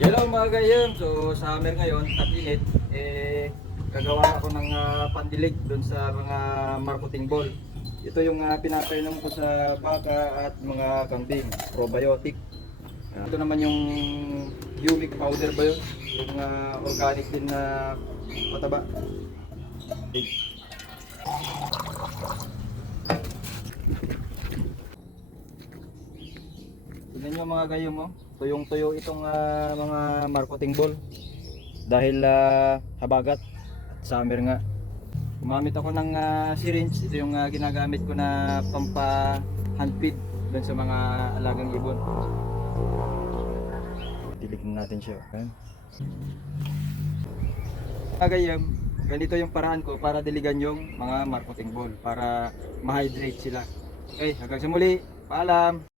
Hello mga gayam, so summer ngayon, tag-init, gagawa ako ng pandilig doon sa mga marketing ball. Ito yung pinapainom ko sa baka at mga kambing, probiotic. Ito naman yung humic powder ba yun? Yung organic din na pataba. Tignan nyo mga gayam mo, tuyong-tuyo itong mga marketing ball. Dahil habagat at summer nga. Gumamit ako ng syringe. Ito yung ginagamit ko na pampa hand feed doon sa mga alagang ibon. Tilignan natin siya. Ayan. Kagayam, ganito yung paraan ko para diligan yung mga marketing ball para ma-hydrate sila. Okay, hanggang sa muli. Paalam!